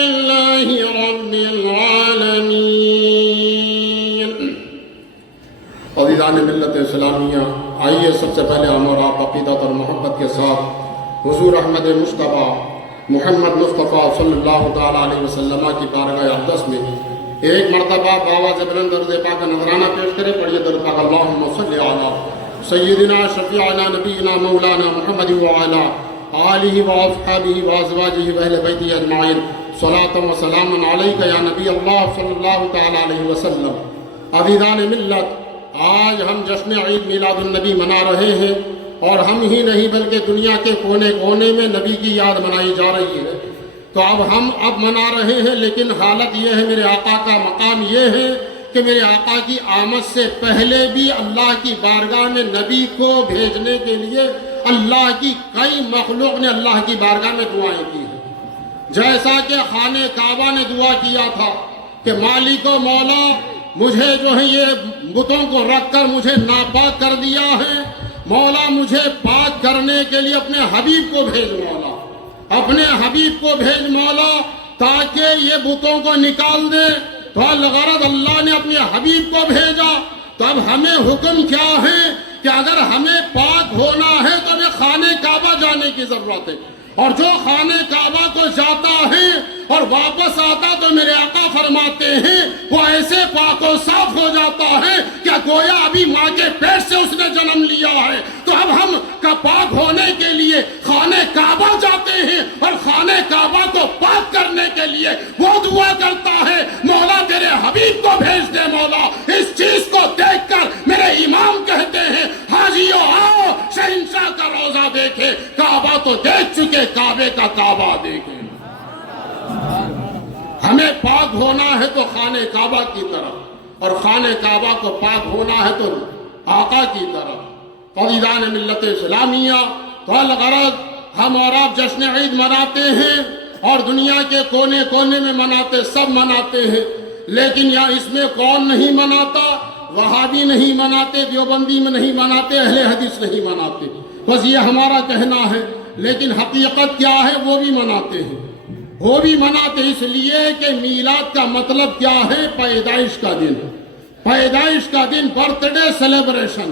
لله رب العالمين۔ عزیزان ملت اسلامیہ، آئیے سب سے پہلے ہم اور آپ عقیدت اور محبت کے ساتھ حضور احمد مصطفیٰ محمد مصطفیٰ صلی اللہ تعالیٰ علیہ وسلم کی بارگاہ اقدس میں ایک مرتبہ بآواز بلند درود پاک کا نذرانہ پیش کرے۔ پڑھیے درود پاک: اللہم صلی علی سیدنا شفیعنا نبینا مولانا محمد وعلی آلہ واصحابہ وازواجہ واہل بیتہ اجمعین، صلاۃ و سلام علیک یا نبی اللہ صلی اللہ تعالیٰ علیہ وسلم۔ عزیزان ملت، آج ہم جشن عید میلاد النبی منا رہے ہیں، اور ہم ہی نہیں بلکہ دنیا کے کونے کونے میں نبی کی یاد منائی جا رہی ہے۔ تو ہم منا رہے ہیں، لیکن حالت یہ ہے، میرے آقا کا مقام یہ ہے کہ میرے آقا کی آمد سے پہلے بھی اللہ کی بارگاہ میں نبی کو بھیجنے کے لیے اللہ کی کئی مخلوق نے اللہ کی بارگاہ میں دعائیں کی ہیں۔ جیسا کہ خانہ کعبہ نے دعا کیا تھا کہ مالک و مولا، مجھے جو ہے یہ بتوں کو رکھ کر مجھے ناپاک کر دیا ہے، مولا مجھے پاک کرنے کے لیے اپنے حبیب کو بھیج مولا، اپنے حبیب کو بھیج مولا تاکہ یہ بتوں کو نکال دے۔ تو الغرض اللہ نے اپنے حبیب کو بھیجا۔ تو اب ہمیں حکم کیا ہے کہ اگر ہمیں پاک ہونا ہے تو ہمیں خانہ کعبہ جانے کی ضرورت ہے، اور جو خانہ کعبہ کو جاتا ہے اور واپس آتا تو میرے آقا فرماتے ہیں وہ ایسے پاک و صاف ہو جاتا ہے کہ گویا ابھی ماں کے پیٹ سے اس نے جنم لیا ہے۔ تو اب ہم کا پاک ہونے کے لیے خانہ کعبہ جاتے ہیں، اور خانہ کعبہ کو پاک کرنے کے لیے وہ دعا کرتا ہے مولا تیرے حبیب کو بھیج دے مولا۔ اس چیز کو دیکھ کر میرے امام کہتے ہیں حاجیو آؤ شہنشاہ کا روضہ دیکھے، کعبہ تو دیکھ چکے، کعبے کا کعبہ دیکھیں۔ ہمیں پاک ہونا ہے تو خانہ کعبہ کی طرف، اور خانہ کعبہ کو پاک ہونا ہے تو آقا کی طرف۔ عزیزان ملت اسلامیہ، تو الغرض ہم اور آپ جشن عید مناتے ہیں، اور دنیا کے کونے کونے میں مناتے، سب مناتے ہیں، لیکن یا اس میں کون نہیں مناتا؟ وہابی نہیں مناتے، دیوبندی میں نہیں مناتے، اہل حدیث نہیں مناتے، بس یہ ہمارا کہنا ہے۔ لیکن حقیقت کیا ہے؟ وہ بھی مناتے ہیں، وہ بھی مناتے اس لیے کہ میلاد کا مطلب کیا ہے؟ پیدائش کا دن، پیدائش کا دن، برتھ ڈے سیلیبریشن،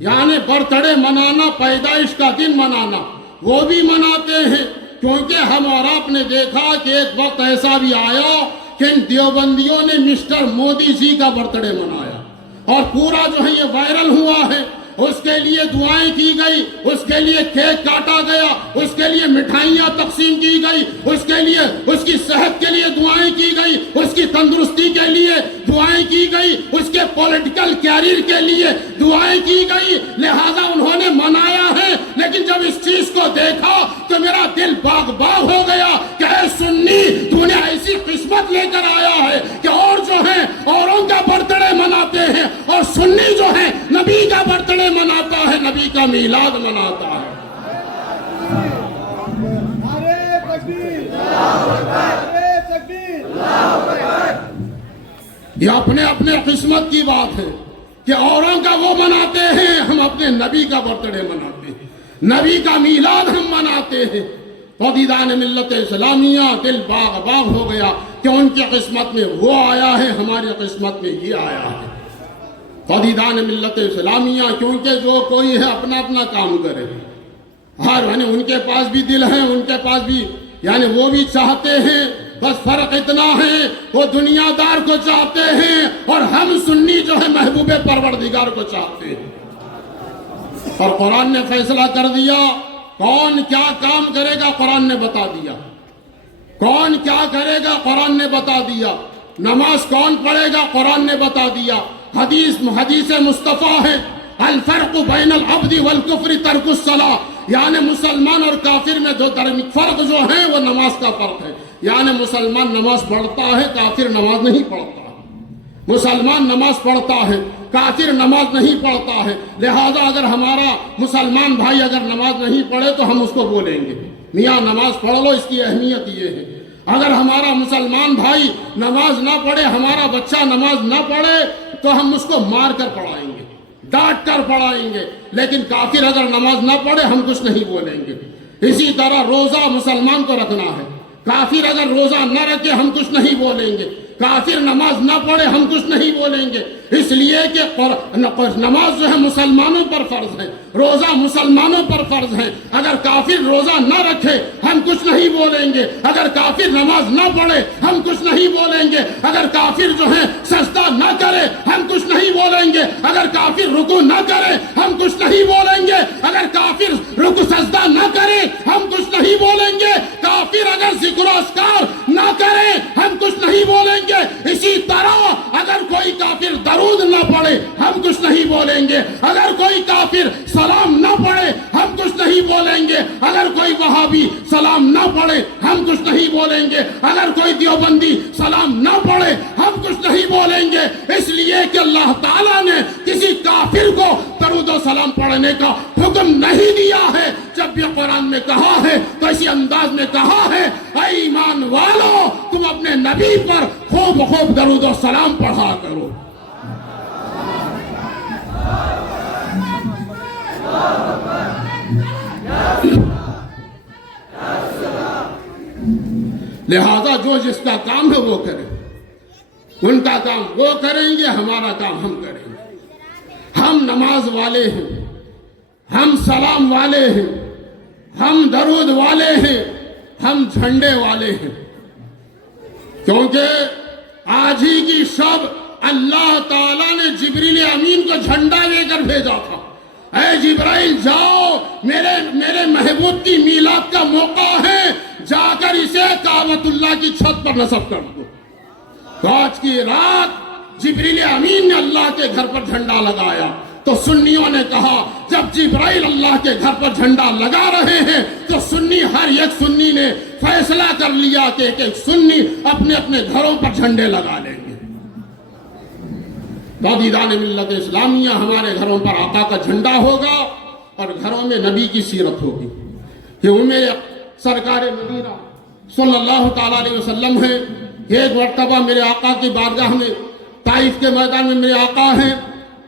یعنی برتھ ڈے منانا، پیدائش کا دن منانا، وہ بھی مناتے ہیں۔ کیونکہ ہم اور آپ نے دیکھا کہ ایک وقت ایسا بھی آیا کہ ان دیوبندیوں نے مسٹر مودی جی کا برتھ ڈے منایا، اور پورا جو ہے یہ وائرل ہوا ہے۔ اس کے لیے دعائیں کی گئی، اس کے لیے کیک کاٹا گیا، اس کے لیے مٹھائیاں تقسیم کی گئی، اس کے لیے اس کی صحت کے لیے دعائیں کی گئی، اس کی تندرستی کے لیے دعائیں کی گئی، اس کے پولیٹیکل کیریئر کے لیے دعائیں کی گئی، لہذا انہوں نے منایا ہے۔ لیکن جب اس چیز کو دیکھا تو میرا دل باغ باغ ہو گیا کہ اے سنی، تو نے ایسی قسمت لے کر آیا ہے کہ اور جو ہیں اوروں کا برتھ ڈے مناتے ہیں، اور سنی جو ہے نبی کا برتھ ڈے مناتا ہے، نبی کا میلاد مناتا ہے۔ یہ اپنے اپنے قسمت کی بات ہے کہ اوروں کا وہ مناتے ہیں، ہم اپنے نبی کا برتھ ڈے مناتے ہیں، نبی کا میلاد ہم مناتے ہیں۔ عزیزان ملت اسلامیہ، دل باغ باغ ہو گیا کہ ان کی قسمت میں وہ آیا ہے، ہماری قسمت میں یہ آیا ہے۔ عزیزان ملت اسلامیہ، کیونکہ جو کوئی ہے اپنا اپنا کام کرے، ہر ان کے پاس بھی دل ہے، ان کے پاس بھی، یعنی وہ بھی چاہتے ہیں، بس فرق اتنا ہے وہ دنیا دار کو چاہتے ہیں، اور ہم سنی جو ہے محبوب پروردگار کو چاہتے ہیں۔ اور قرآن نے فیصلہ کر دیا کون کیا کام کرے گا، قرآن نے بتا دیا، کون کیا کرے گا قرآن نے بتا دیا، نماز کون پڑھے گا قرآن نے بتا دیا۔ حدیث مصطفیٰ ہے، الفرق بین العبد والکفر ترک الصلاۃ، یعنی مسلمان اور کافر میں جو فرق جو ہے وہ نماز کا فرق ہے، یعنی مسلمان نماز پڑھتا ہے، کافر نماز نہیں پڑھتا، مسلمان نماز پڑھتا ہے، کافر نماز نہیں پڑھتا ہے۔ لہذا اگر ہمارا مسلمان بھائی اگر نماز نہیں پڑھے تو ہم اس کو بولیں گے میاں نماز پڑھ لو، اس کی اہمیت یہ ہے۔ اگر ہمارا مسلمان بھائی نماز نہ پڑھے، ہمارا بچہ نماز نہ پڑھے، تو ہم اس کو مار کر پڑھائیں گے، ڈانٹ کر پڑھائیں گے، لیکن کافر اگر نماز نہ پڑھے ہم کچھ نہیں بولیں گے۔ اسی طرح روزہ مسلمان کو رکھنا ہے، کافر اگر روزہ نہ رکھے ہم کچھ نہیں بولیں گے، کافر نماز نہ پڑھے ہم کچھ نہیں بولیں گے، اس لیے کہ نماز جو ہے مسلمانوں پر فرض ہے، روزہ مسلمانوں پر فرض ہے۔ اگر کافر روزہ نہ رکھے ہم کچھ نہیں بولیں گے، اگر کافر نماز نہ پڑھے ہم کچھ نہیں بولیں گے، اگر کافر جو ہے سجدہ نہ کرے ہم کچھ نہیں بولیں گے، اگر کافر رکوع نہ کرے ہم کچھ نہیں بولیں گے، اگر کافر رکوع سجدہ نہ کرے ہم کچھ نہیں بولیں گے، کافر اگر ذکر و اذکار نہ کرے ہم کچھ نہیں بولیں گے۔ اسی طرح اگر کوئی کافر درود نہ پڑھے ہم کچھ نہیں بولیں گے، اگر کوئی کافر سلام نہ پڑھے ہم کچھ نہیں بولیں گے، اگر کوئی وہابی سلام نہ پڑھے ہم کچھ نہیں بولیں گے، اگر کوئی دیوبندی سلام نہ پڑھے ہم کچھ نہیں بولیں گے، اس لیے کہ اللہ تعالیٰ نے کسی کافر کو درود و سلام پڑھنے کا حکم نہیں دیا ہے۔ جب بھی قرآن میں کہا ہے تو اسی انداز میں کہا ہے، اے ایمان والو تم اپنے نبی پر خوب خوب درود و سلام پڑھا کرو۔ لہذا جو جس کا کام ہے وہ کرے، ان کا کام وہ کریں گے، ہمارا کام ہم کریں گے۔ ہم نماز والے ہیں، ہم سلام والے ہیں، ہم درود والے ہیں، ہم جھنڈے والے ہیں، کیونکہ آج ہی کی شب اللہ تعالیٰ نے جبریل امین کو جھنڈا لے کر بھیجا تھا، اے جبرائیل جاؤ، میرے محبوب کی میلاد کا موقع ہے، جا کر اسے کعبۃ اللہ کی چھت پر نصب کر دو۔ تو آج کی رات جبریل امین نے اللہ کے گھر پر جھنڈا لگایا، تو سنیوں نے کہا جب جبرائیل اللہ کے گھر پر جھنڈا لگا رہے ہیں تو سنی ہر ایک سنی نے فیصلہ کر لیا کہ ایک ایک سنی اپنے اپنے گھروں پر جھنڈے لگا لیں گے۔ دادیدان ملت اسلامیہ، ہمارے گھروں پر آقا کا جھنڈا ہوگا اور گھروں میں نبی کی سیرت ہوگی۔ کہ وہ میرے سرکار مدینہ صلی اللہ تعالیٰ علیہ وسلم ہیں۔ ایک مرتبہ میرے آقا کی بارگاہ میں طائف کے میدان میں میرے آقا ہیں،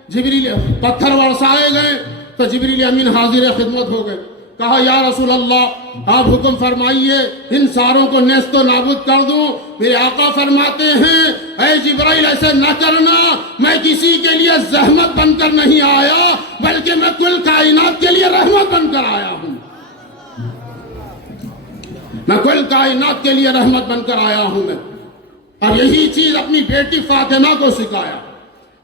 جبریل پتھر برسائے گئے تو جبریل امین حاضر خدمت ہو گئے۔ کہا یا رسول اللہ آپ حکم فرمائیے ان ساروں کو نیست و نابود کر دوں۔ میرے آقا فرماتے ہیں اے جبرائیل ایسے نہ کرنا، میں کسی کے لیے زحمت بن کر نہیں آیا بلکہ میں کل کائنات کے لیے رحمت بن کر آیا ہوں، میں کل کائنات کے لیے رحمت بن کر آیا ہوں میں۔ اور یہی چیز اپنی بیٹی فاطمہ کو سکھایا۔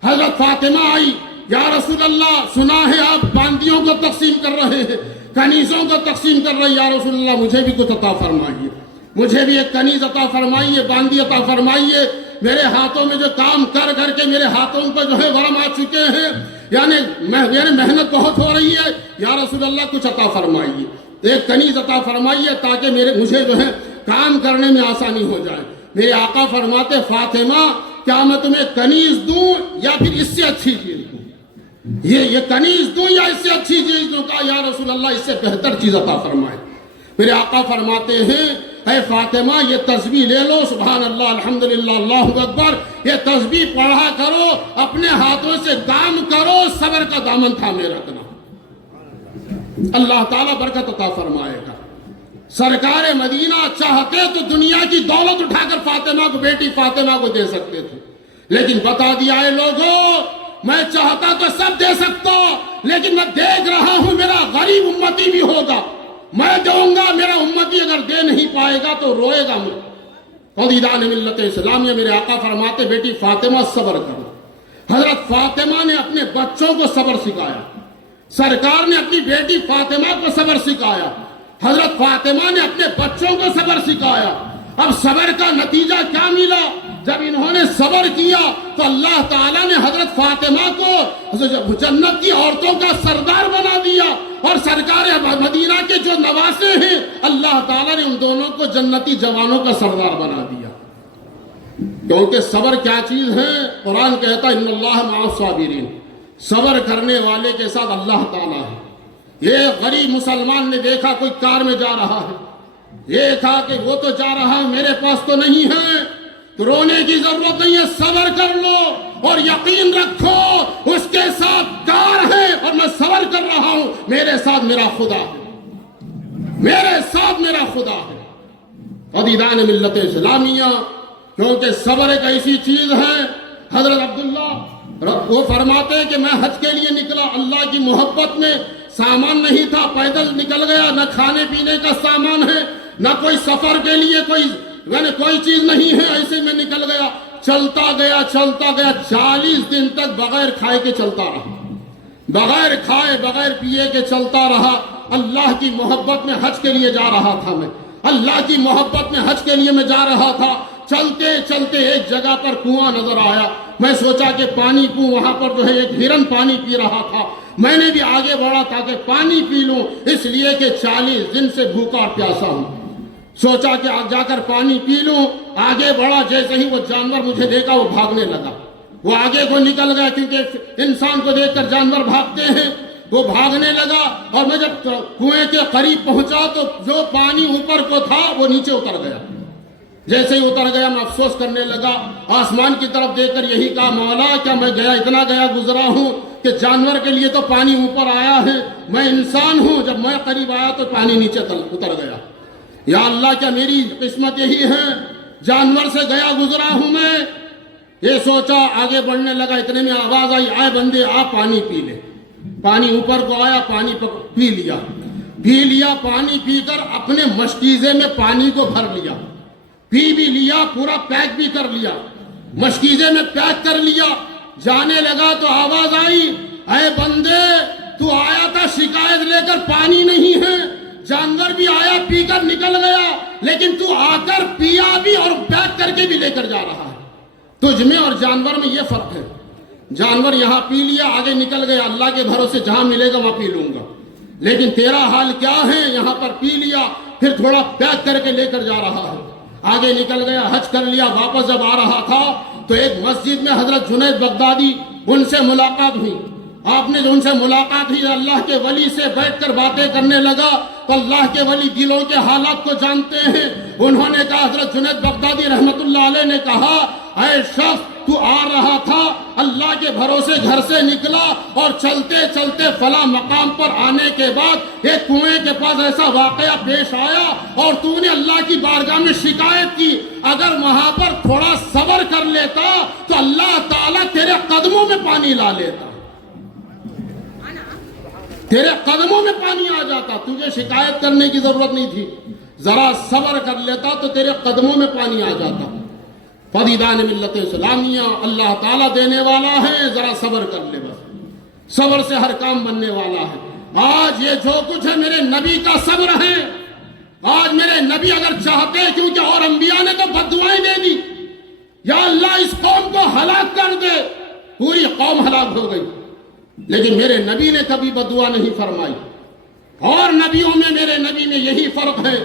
حضرت فاطمہ آئی، یا رسول اللہ سنا ہے آپ باندیوں کو تقسیم کر رہے ہیں، کنیزوں کو تقسیم کر رہے ہیں، یا رسول اللہ مجھے بھی کچھ عطا فرمائیے، مجھے بھی ایک کنیز عطا فرمائیے، باندی عطا فرمائیے۔ میرے ہاتھوں میں جو کام کر کر کے میرے ہاتھوں پر جو ہے ورم آ چکے ہیں، یعنی میری محنت بہت ہو رہی ہے، یا رسول اللہ کچھ عطا فرمائیے، ایک کنیز عطا فرمائیے تاکہ مجھے جو ہے کام کرنے میں آسانی ہو جائے۔ میرے آقا فرماتے فاطمہ کیا میں تمہیں کنیز دوں یا پھر اس سے اچھی چیز دوں؟ یہ کنیز دوں یا اس سے اچھی چیز دوں؟ کہا یا رسول اللہ اس سے بہتر چیز عطا فرمائے۔ میرے آقا فرماتے ہیں اے فاطمہ یہ تسبیح لے لو، سبحان اللہ الحمدللہ اللہ اکبر، یہ تسبیح پڑھا کرو، اپنے ہاتھوں سے کام کرو، صبر کا دامن تھامے رکھنا، اللہ تعالیٰ برکت عطا فرمائے گا۔ سرکار مدینہ چاہتے تو دنیا کی دولت اٹھا کر فاطمہ کو، بیٹی فاطمہ کو دے سکتے تھے، لیکن بتا دیا اے لوگوں میں چاہتا تو سب دے سکتا، لیکن میں دیکھ رہا ہوں میرا غریب امتی بھی ہوگا، میں دوں گا، میرا امتی اگر دے نہیں پائے گا تو روئے گا۔ عزیزان ملت اسلامیہ، میرے آقا فرماتے بیٹی فاطمہ صبر کرو۔ حضرت فاطمہ نے اپنے بچوں کو صبر سکھایا، سرکار نے اپنی بیٹی فاطمہ کو صبر سکھایا، حضرت فاطمہ نے اپنے بچوں کو صبر سکھایا۔ اب صبر کا نتیجہ کیا ملا؟ جب انہوں نے صبر کیا تو اللہ تعالیٰ نے حضرت فاطمہ کو جنت کی عورتوں کا سردار بنا دیا، اور سرکار مدینہ کے جو نواسے ہیں اللہ تعالیٰ نے ان دونوں کو جنتی جوانوں کا سردار بنا دیا۔ کیونکہ صبر کیا چیز ہے؟ قرآن کہتا ہے ان اللہ مع الصابرین، صبر کرنے والے کے ساتھ اللہ تعالیٰ ہے۔ یہ غریب مسلمان نے دیکھا کوئی کار میں جا رہا ہے، یہ کہا کہ وہ تو جا رہا ہے میرے پاس تو نہیں ہے، تو رونے کی ضرورت نہیں ہے، صبر کر لو اور یقین رکھو اس کے ساتھ کار ہے اور میں صبر کر رہا ہوں، میرے ساتھ میرا خدا ہے، میرے ساتھ میرا خدا ہے۔ عزیزان ملت اسلامیہ، کیونکہ صبر ایک ایسی چیز ہے. حضرت عبداللہ وہ فرماتے ہیں کہ میں حج کے لیے نکلا، اللہ کی محبت میں سامان نہیں تھا، پیدل نکل گیا، نہ کھانے پینے کا سامان ہے، نہ کوئی سفر کے لیے کوئی چیز نہیں ہے، ایسے میں نکل گیا، چلتا گیا 40 دن تک بغیر کھائے کے چلتا رہا، بغیر کھائے بغیر پیے کے چلتا رہا. اللہ کی محبت میں حج کے لیے جا رہا تھا، میں اللہ کی محبت میں حج کے لیے میں جا رہا تھا. چلتے چلتے ایک جگہ پر کنواں نظر آیا، میں سوچا کہ پانی پیوں. وہاں پر جو ہے ایک ہرن پانی پی رہا تھا، میں نے بھی آگے بڑھا تاکہ پانی پی لوں، اس لیے کہ 40 دن سے بھوکا اور پیاسا ہوں. سوچا کہ جا کر پانی پی لوں. آگے بڑھا، جیسے ہی وہ جانور مجھے دیکھا وہ بھاگنے لگا، وہ آگے کو نکل گیا، کیونکہ انسان کو دیکھ کر جانور بھاگتے ہیں. وہ بھاگنے لگا اور میں جب کنویں کے قریب پہنچا تو جو پانی اوپر کو تھا وہ نیچے اتر گیا. جیسے ہی اتر گیا میں افسوس کرنے لگا، آسمان کی طرف دیکھ کر یہی کہا، مولا کیا میں اتنا گیا گزرا ہوں کہ جانور کے لیے تو پانی اوپر آیا ہے، میں انسان ہوں، جب میں قریب آیا تو پانی نیچے اتر گیا. یا اللہ کیا میری قسمت یہی ہے، جانور سے گیا گزرا ہوں میں. یہ سوچا، آگے بڑھنے لگا. اتنے میں آواز آئی، آئے بندے آپ پانی پی لے. پانی اوپر کو آیا، پانی پی لیا. پانی پی کر اپنے مشکیزے میں پانی کو بھر لیا، پی بھی لیا، پورا پیک بھی کر لیا، مشکیزے میں پیک کر لیا. جانے لگا تو آواز آئی، اے بندے تو آیا تھا شکایت لے کر، پانی نہیں ہے، جانور بھی آیا پی کر نکل گیا، لیکن تو آ کر پیا بھی اور پیک کر کے بھی لے کر جا رہا ہے. تجھ میں اور جانور میں یہ فرق ہے. جانور یہاں پی لیا، آگے نکل گیا، اللہ کے بھروسے جہاں ملے گا وہاں پی لوں گا. لیکن تیرا حال کیا ہے، یہاں پر پی لیا، پھر تھوڑا پیک کر کے لے کر جا رہا ہے. آگے نکل گیا، حج کر لیا. واپس جب آ رہا تھا تو ایک مسجد میں حضرت جنید بغدادی، ان سے ملاقات ہوئی. آپ نے جو ان سے ملاقات ہوئی، اللہ کے ولی سے بیٹھ کر باتیں کرنے لگا تو اللہ کے ولی دلوں کے حالات کو جانتے ہیں. انہوں نے کہا، حضرت جنید بغدادی رحمت اللہ علیہ نے کہا، اے شخص تو آ رہا تھا، اللہ کے بھروسے گھر سے نکلا اور چلتے چلتے فلاں مقام پر آنے کے بعد ایک کنویں کے پاس ایسا واقعہ پیش آیا اور تو نے اللہ کی بارگاہ میں شکایت کی. اگر وہاں پر تھوڑا صبر کر لیتا تو اللہ تعالیٰ تیرے قدموں میں پانی لا لیتا، تیرے قدموں میں پانی آ جاتا. تجھے شکایت کرنے کی ضرورت نہیں تھی، ذرا صبر کر لیتا تو تیرے قدموں میں پانی آ جاتا. فدیدان ملت اسلامیہ، اللہ تعالیٰ دینے والا ہے، ذرا صبر کر لے، بس صبر سے ہر کام بننے والا ہے. آج یہ جو کچھ ہے میرے نبی کا صبر ہے. آج میرے نبی اگر چاہتے، کیونکہ اور انبیاء نے تو بد دعائیں دے دی، یا اللہ اس قوم کو ہلاک کر دے، پوری قوم ہلاک ہو گئی، لیکن میرے نبی نے کبھی بد دعا نہیں فرمائی. اور نبیوں میں میرے نبی میں یہی فرق ہے،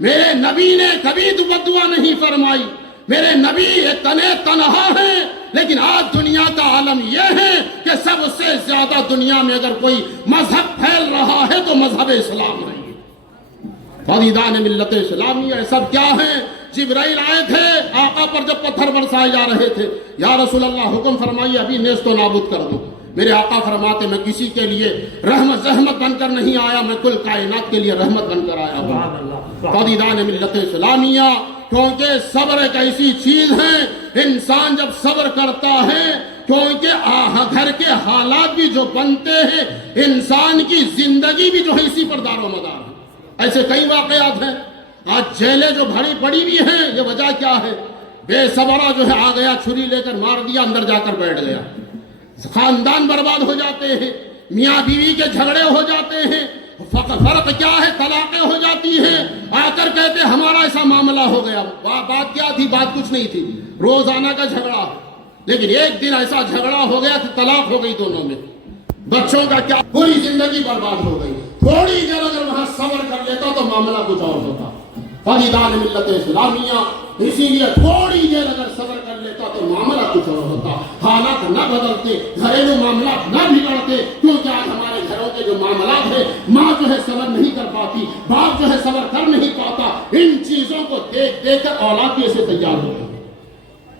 میرے نبی نے کبھی بد دعا نہیں فرمائی. میرے نبی ایک تنہا ہیں، لیکن آج دنیا کا عالم یہ ہے کہ سب سے زیادہ دنیا میں اگر کوئی مذہب پھیل رہا ہے تو مذہب اسلام ہے. فدیدان ملت اسلامیہ سب کیا ہیں؟ جبرائیل آئے تھے آقا پر جب پتھر برسائے جا رہے تھے، یا رسول اللہ حکم فرمائیے ابھی نیست و نابود کر دو. میرے آقا فرماتے، میں کسی کے لیے رحمت زحمت بن کر نہیں آیا، میں کل کائنات کے لیے رحمت بن کر آیا ہوں. فدیدان ملت اسلامیہ، کیونکہ صبر ایک ایسی چیز ہے، انسان جب صبر کرتا ہے، کیونکہ گھر کے حالات بھی جو بنتے ہیں، انسان کی زندگی بھی جو ہے اسی پر دار و مدار ہے. ایسے کئی واقعات ہیں. آج جیلیں جو بھری پڑی بھی ہیں، یہ وجہ کیا ہے؟ بے صبرا جو ہے آ گیا، چھری لے کر مار دیا، اندر جا کر بیٹھ گیا. خاندان برباد ہو جاتے ہیں، میاں بیوی کے جھگڑے ہو جاتے ہیں. فرق کیا ہے؟ طلاقیں ہو جاتی ہیں. آ کر کہتے ہمارا ایسا معاملہ ہو گیا. بات کیا تھی؟ بات کچھ نہیں تھی، روزانہ کا جھگڑا. لیکن ایک دن ایسا جھگڑا ہو گیا کہ طلاق ہو گئی دونوں میں. بچوں کا کیا، پوری زندگی برباد ہو گئی. تھوڑی دیر اگر وہاں صبر کر لیتا تو معاملہ کچھ اور ہوتا. فدیدان ملت اسلامیہ، اسی لیے تھوڑی دیر اگر صبر کر لیتا تو معاملہ کچھ اور ہوتا. حالات نہ بدلتے، گھریلو معاملات نہ بگڑتے. کیونکہ آج ہمارے گھروں کے جو معاملات ہیں، ماں جو ہے صبر نہیں کر پاتی، باپ جو ہے صبر کر نہیں پاتا. ان چیزوں کو دیکھ دیکھ کر اولاد بھی ایسے تیار ہو گئی.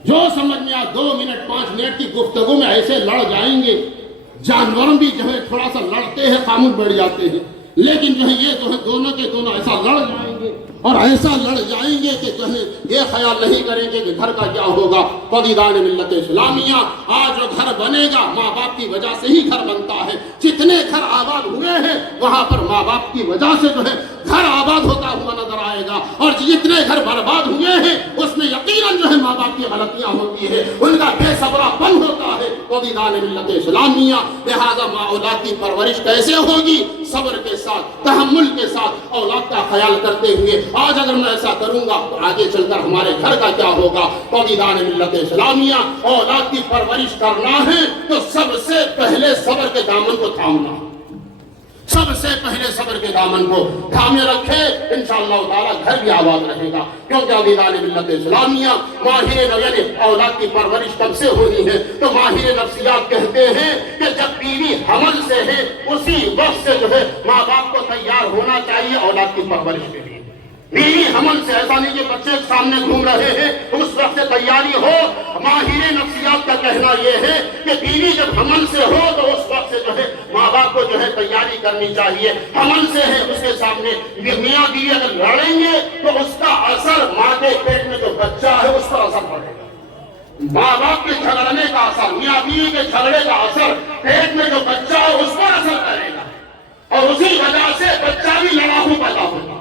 جو سمجھ میں 2 منٹ 5 منٹ کی گفتگو میں ایسے لڑ جائیں گے. جانور بھی جو ہے تھوڑا سا لڑتے ہیں، خاموش بیٹھ جاتے ہیں. لیکن جو ہے یہ جو ہے دونوں کے دونوں ایسا لڑ جائیں گے اور ایسا لڑ جائیں گے کہ جو ہے یہ خیال نہیں کریں گے کہ گھر کا کیا ہوگا۔ قائدان ملت اسلامیہ، آج جو گھر بنے گا ماں باپ کی وجہ سے ہی گھر بنتا ہے۔ جتنے گھر آباد ہوئے ہیں وہاں پر ماں باپ کی وجہ سے جو ہے گھر آباد ہوتا ہوا نظر آئے گا، اور جتنے گھر برباد ہوئے ہیں اس میں یقیناً جو ہے ماں باپ کی غلطیاں ہوتی ہے، ان کا بے صبرا پن ہوتا ہے۔ قائدان ملت اسلامیہ، لہذا ماں اولاد کی پرورش کیسے ہوگی؟ صبر کے ساتھ، تحمل کے ساتھ، اولاد کا خیال کرتے ہوئے۔ آج اگر میں ایسا کروں گا تو آگے چل کر ہمارے گھر کا کیا ہوگا؟ قائدان ملت اسلامیہ، اولاد کی پرورش کرنا ہے تو سب سے پہلے صبر کے دامن کو تھامنا، سب سے پہلے صبر کے دامن کو تھامے رکھے، انشاءاللہ تعالی گھر بھی آباد رہے گا۔ کیونکہ قائدان ملت اسلامیہ، ماہر یعنی اولاد کی پرورش کب سے ہونی ہے؟ تو ماہر نفسیات کہتے ہیں کہ جب بیوی حمل سے ہے اسی وقت سے جو ہے ماں باپ کو تیار ہونا چاہیے اولاد کی پرورش کے لیے۔ بیوی حمل سے، ایسا نہیں کہ بچے سامنے گھوم رہے ہیں اس وقت سے تیاری ہو۔ ماہر نفسیات کا کہنا یہ ہے کہ بیوی جب حمل سے ہو تو اس وقت سے جو ہے ماں باپ کو جو ہے تیاری کرنی چاہیے۔ حمل سے ہے اس کے سامنے میاں بیوی اگر لڑیں گے تو اس کا اثر ماں کے پیٹ میں جو بچہ ہے اس پر اثر پڑے گا۔ ماں باپ کے جھگڑنے کا اثر، میاں بیوی کے جھگڑے کا اثر پیٹ میں جو بچہ ہے اس پر اثر کرے گا، اور اسی وجہ سے بچہ بھی لڑاکو پیدا ہوگا۔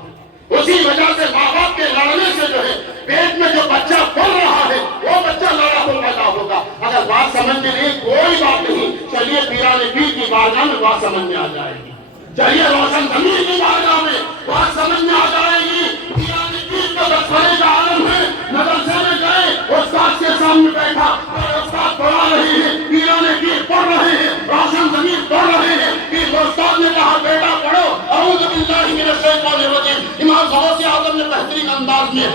اسی وجہ سے ماں باپ کے لڑنے سے جو ہے پیٹ میں جو بچہ پل رہا ہے وہ بچہ لڑاکو پیدا ہوگا۔ اگر بات سمجھ میں نہیں، کوئی بات نہیں، چلیے پیران پیر کی بارگاہ میں بات سمجھ میں آ جائے گی، چلیے روشن ضمیر کی بارگاہ میں بات سمجھ میں آ جائے گی۔ پیران پیر کا دسویں کا عالم ہے، مدرسے میں گئے، استاد کے سامنے بیٹھا اور استاد پڑھا رہے ہیں، پیران پیر پڑھ رہے ہیں، روشن ضمیر پڑھ رہے ہیں، پھر استاد نے کہا بیٹا پڑھو اعوذ باللہ من الشیطان الرجیم۔ امام غوث اعظم نے بہترین انداز میں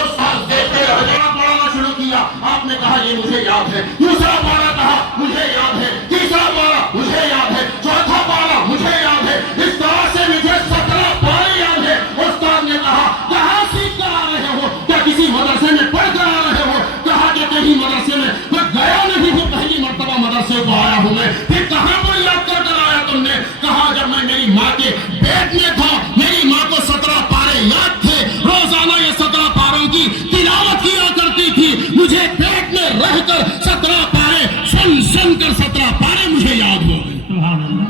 استاد دیکھتے رہے، پڑھانا شروع کیا۔ آپ نے کہا یہ مجھے یاد ہے، دوسرا پارا کہا مجھے یاد ہے، تیسرا پارا مجھے یاد ہے، چوتھا پارا مجھے یاد ہے، اس طرح سے مجھے 17 پارے یاد ہے۔ استاد نے کہا کہاں سیکھ کر آ رہے ہو؟ کیا کسی مدرسے میں پڑھ کر آ رہے ہو؟ کہا کہ کہیں مدرسے میں میں گیا نہیں ہوں، پہلی مرتبہ مدرسے کو آیا ہوں میں۔ پھر کہاں پر یاد کر کر آیا تم نے؟ کہا جب میں میری ماں کے پیٹ میں تھا، میری ماں کو 17 پارے یاد تھے، روزانہ یہ 17 پاروں کی تلاوت کیا کرتی تھی، مجھے پیٹ میں رہ کر 17 پارے سن سن کر 17 پارے مجھے یاد ہو گئے۔ سبحان اللہ۔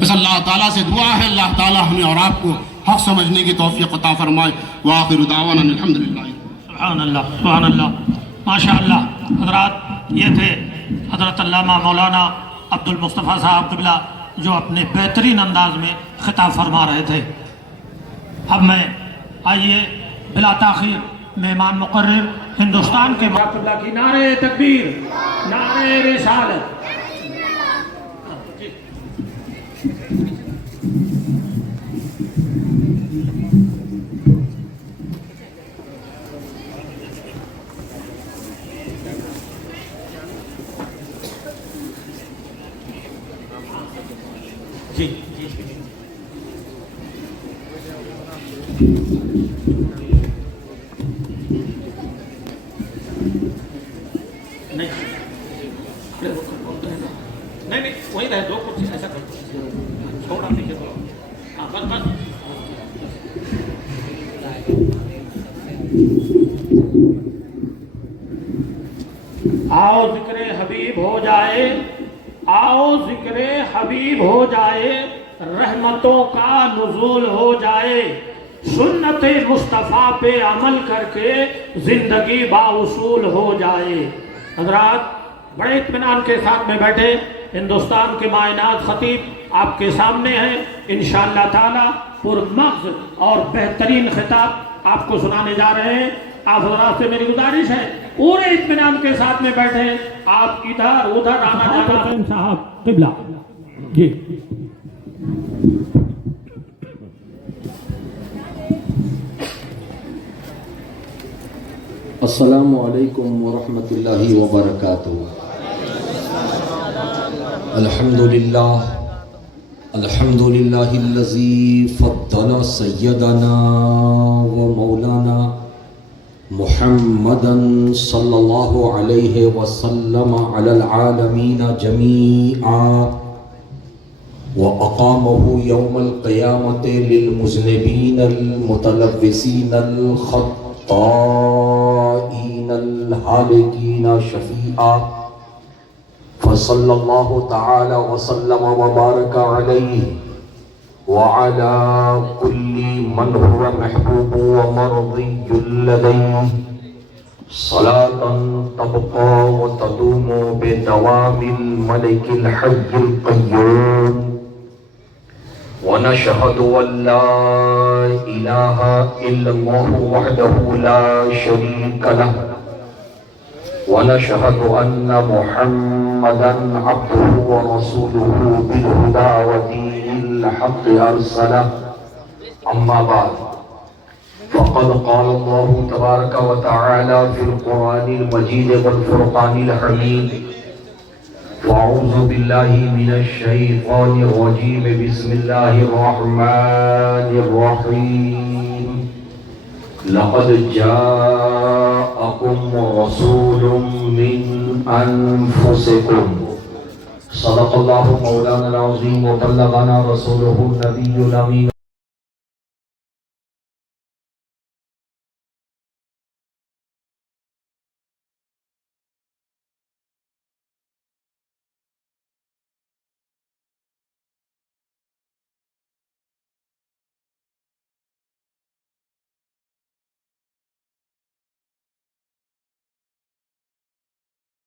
بس اللہ تعالیٰ سے دعا ہے اللہ تعالیٰ ہمیں اور آپ کو حق سمجھنے کی توفیق عطا فرمائے۔ وآخر دعوانا الحمدللہ۔ سبحان اللہ، سبحان اللہ، ماشاء اللہ۔ حضرات، یہ تھے حضرت علامہ مولانا عبد المصطفیٰ صاحب قبلہ جو اپنے بہترین انداز میں خطاب فرما رہے تھے۔ اب میں آئیے بلا تاخیر مہمان مقرر ہندوستان کے قبلہ کی نعرہ تکبیر، نعرہ رسالت۔ جی نہیں وہی رہے، دو کچھ ایسا کرو، چھوڑا نہیں ہے، ہاں بس بس۔ آؤ ذکر حبیب ہو جائے، آؤ ذکر حبیب ہو جائے، رحمتوں کا نزول ہو جائے، سنت مصطفیٰ پہ عمل کر کے زندگی باوصول ہو جائے۔ حضرات، بڑے اطمینان کے ساتھ میں بیٹھے، ہندوستان کے معنات خطیب آپ کے سامنے ہیں، انشاءاللہ تعالی پرمغز اور بہترین خطاب آپ کو سنانے جا رہے ہیں۔ آپ حضرات سے میری گزارش ہے پورے اطمینان کے ساتھ میں بیٹھے، آپ ادھر ادھر آنا جانا صاحب قبلہ جی۔ السلام علیکم ورحمۃ اللہ وبرکاتہ۔ الحمدللہ الحمد لله الذي فضل سيدنا ومولانا محمدا صلى الله عليه وسلم على العالمين جميعا وأقامه يوم القيامة للمذنبين المتلبسين الخطائين الهالكين شفيعا فصلى الله تعالى وسلم وبارك عليه وعلى كل من هو محبوب ومرضي لديه صلاة تبقى وتدوم بدوام الملك الحي القيوم. ونشهد أن لا إله إلا الله وحده لا شريك له ونشهد أن محمدا عبده ورسوله بالهدى ودين الحق أرسله. أما بعد فقد قال الله تبارك وتعالى في القرآن المجيد والفرقان الحميد فأعوذ بالله من الشيطان الرجيم بسم الله الرحمن الرحيم. لقد جاءكم رسول من أنفسكم صدق الله مولانا العظيم وبلغنا رسوله النبي الأمين.